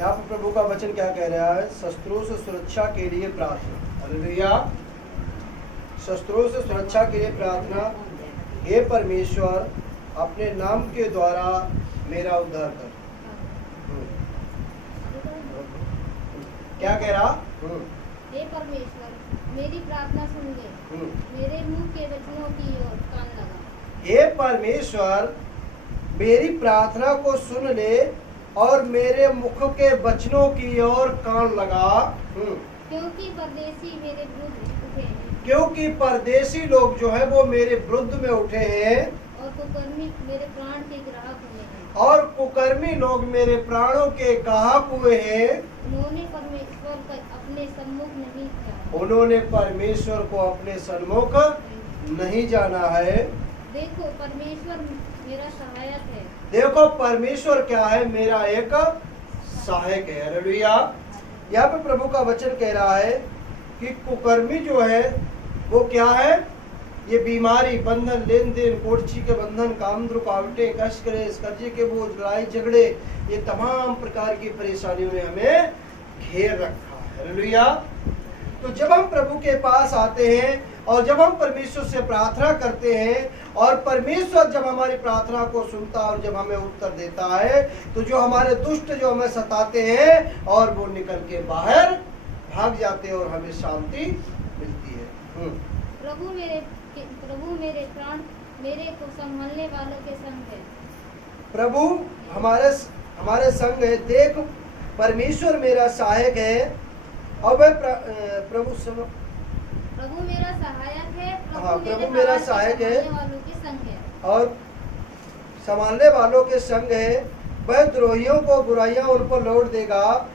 यहाँ पर प्रभु का वचन क्या कह रहा है? शत्रुओं से सुरक्षा के लिए प्रार्थना। हालेलुया। शत्रुओं से सुरक्षा के लिए प्रार्थना। हे परमेश्वर, अपने नाम के द्वारा मेरा उद्धार कर। क्या कह रहा? हे परमेश्वर, मेरी प्रार्थना सुन ले, मेरे मुंह के वचनों की ओर कान लगा। हे परमेश्वर, मेरी प्रार्थना को सुन ले और मेरे मुख के वचनों की ओर कान लगा। क्योंकि परदेसी मेरे विरुद्ध उठे हैं। क्योंकि परदेसी लोग जो है वो मेरे विरुद्ध में उठे हैं और कुकर्मी मेरे प्राण के ग्राहक हुए हैं। और कुकर्मी लोग मेरे प्राणों के गाहक हुए हैं। उन्होंने परमेश्वर को अपने सम्मुख नहीं किया। उन्होंने परमेश्वर को अपने सन्मुख नहीं जाना है। देखो, परमेश्वर मेरा सहायक है। देखो, परमेश्वर क्या है? मेरा एक सहायक है। हालेलुया। यहाँ पे प्रभु का वचन कह रहा है कि कुकर्मी जो है वो क्या है? ये बीमारी, बंधन, लेन देन, कोर्ची के बंधन, काम रुकावटें, कष्ट, कर्जे के बोझ, लड़ाई झगड़े, ये तमाम प्रकार की परेशानियों ने हमें घेर रखा है। हालेलुया। तो जब हम प्रभु के पास आते हैं और जब हम परमेश्वर से प्रार्थना करते हैं और परमेश्वर जब हमारी प्रार्थना को सुनता और जब हमें उत्तर देता है, तो जो हमारे दुष्ट जो हमें सताते हैं और वो निकल के बाहर भाग जाते हैं और हमें शांति मिलती है। प्रभु मेरे प्राण मेरे को संभालने वालों के संग है। प्रभु हमारे संग है। देख, परमेश्वर मेरा सहायक है। अब प्रभु मेरा सहायक है। प्रभु मेरा सहायक है वालों के संग है और संभालने वालों के संग है। वह द्रोहियों को बुराइयां उन पर लौट देगा।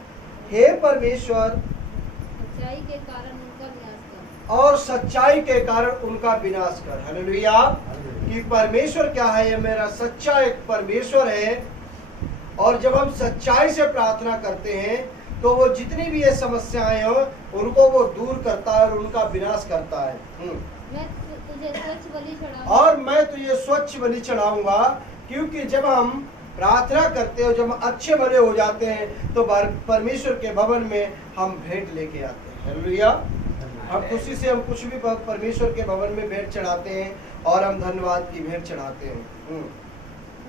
हे परमेश्वर, सच्चाई के कारण उनका विनाश कर। और सच्चाई के कारण उनका विनाश कर। हालेलुया। कि परमेश्वर क्या है? ये मेरा सच्चा एक परमेश्वर है। और जब हम सच्चाई से प्रार्थना करते हैं तो वो जितनी भी ये समस्याएं हो उनको वो दूर करता है और उनका विनाश करता है। मैं तुझे स्वच्छ बलि चढ़ाऊंगा। और मैं तुझे स्वच्छ बलि चढ़ाऊंगा। क्योंकि जब हम प्रार्थना करते हैं, जब हम अच्छे भले हो जाते हैं तो परमेश्वर के भवन में हम भेंट लेके आते हैं। हालेलुया। हम खुशी से हम कुछ भी परमेश्वर के भवन में भेंट चढ़ाते हैं और हम धन्यवाद की भेंट चढ़ाते हैं।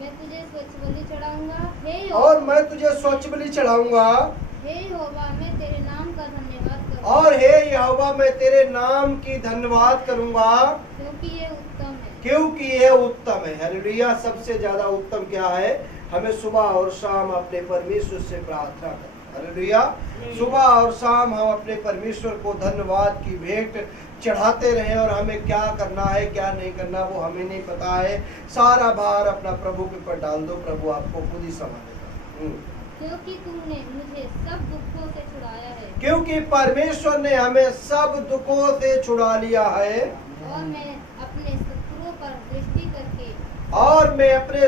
मैं तुझे स्वच्छ बलि चढ़ाऊंगा। और मैं तुझे स्वच्छ बलि चढ़ाऊंगा। हे यहोवा, मैं तेरे नाम का धन्यवाद करूंगा। और हे यहोवा, मैं तेरे नाम की धन्यवाद करूंगा। क्योंकि ये उत्तम है। क्योंकि ये उत्तम है। हालेलुया। सबसे ज्यादा उत्तम क्या है? हमें सुबह और शाम अपने परमेश्वर से प्रार्थना करें। हालेलुया। सुबह और शाम हम अपने परमेश्वर को धन्यवाद की भेंट चढ़ाते रहें और हमें क्या करना है क्या नहीं करना वो हमें नहीं पता है। सारा भार अपना प्रभु के ऊपर डाल दो, प्रभु आपको खुद ही संभालेगा। क्योंकि तुमने मुझे सब दुखों से छुड़ाया है। क्योंकि परमेश्वर ने हमें सब दुखों से छुड़ा लिया है। और मैं अपने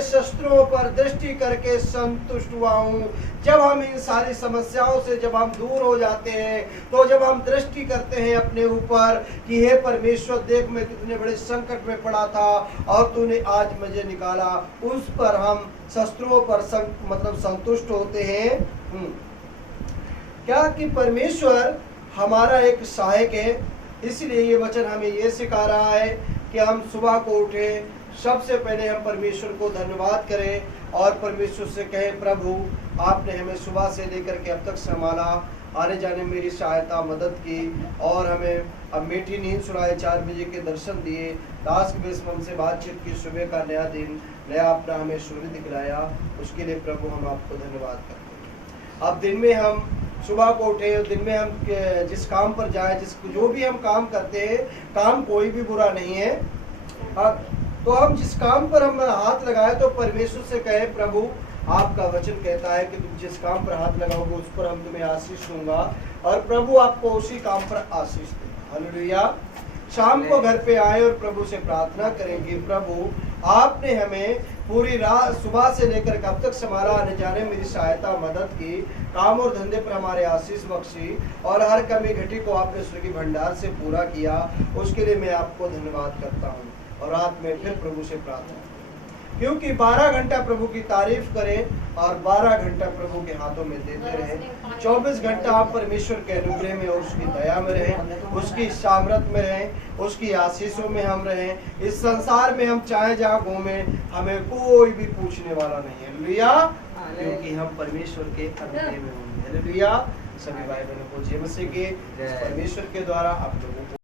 शत्रुओं पर दृष्टि करके संतुष्ट हुआ हूँ। जब हम इन सारी समस्याओं से जब हम दूर हो जाते हैं तो जब हम दृष्टि करते हैं अपने ऊपर कि हे परमेश्वर, देख मैं कितने बड़े संकट में पड़ा था और तूने आज मुझे निकाला, उस पर हम शत्रुओं पर संतुष्ट होते हैं। क्या कि परमेश्वर हमारा एक सहायक है। इसलिए ये वचन हमें ये सिखा रहा है कि हम सुबह को उठें, सबसे पहले हम परमेश्वर को धन्यवाद करें और परमेश्वर से कहें, प्रभु आपने हमें सुबह से लेकर के अब तक संभाला, आने जाने में मेरी सहायता मदद की और हमें अब मीठी नींद सुनाए, 4 बजे के दर्शन दिए, दास के बेस हमसे बातचीत की, सुबह का नया दिन, नया अपना हमें सूर्य दिखलाया। उसके लिए प्रभु हम आपको धन्यवाद करते हैं। अब दिन में हम सुबह को उठे, दिन में हम जिस काम पर जाए, जो भी हम काम करते हैं, काम कोई भी बुरा नहीं है। तो हम जिस काम पर हम हाथ लगाए तो परमेश्वर से कहे, प्रभु आपका वचन कहता है कि तुम जिस काम पर हाथ लगाओगे उस पर हम तुम्हें आशीष दूंगा और प्रभु आपको उसी काम पर आशीष देगा। हालेलुया। शाम को घर पे आए और प्रभु से प्रार्थना करेंगे, प्रभु आपने हमें पूरी रात सुबह से लेकर कब तक संभाला, आने जाने मेरी सहायता मदद की, काम और धंधे पर हमारे आशीष बख्शी और हर कमी घटी को आपने स्वर्गीय भंडार से पूरा किया। उसके लिए मैं आपको धन्यवाद करता हूँ। और रात में फिर प्रभु से प्रार्थना, क्योंकि 12 घंटा प्रभु की तारीफ करें और 12 घंटा प्रभु के हाथों में देते रहे। 24 घंटा आप परमेश्वर के अनुग्रह में और उसकी दया में रहें, उसकी सामर्थ में रहें, उसकी आशीषों में हम रहें। इस संसार में हम चाहे जहाँ घूमें, हमें कोई भी पूछने वाला नहीं है। हालेलुया, क्योंकि हम परमेश्वर के अनुग्रह में होंगे। हालेलुया। सभी भाई बहनों को जय मसीह के परमेश्वर के द्वारा आप लोगों को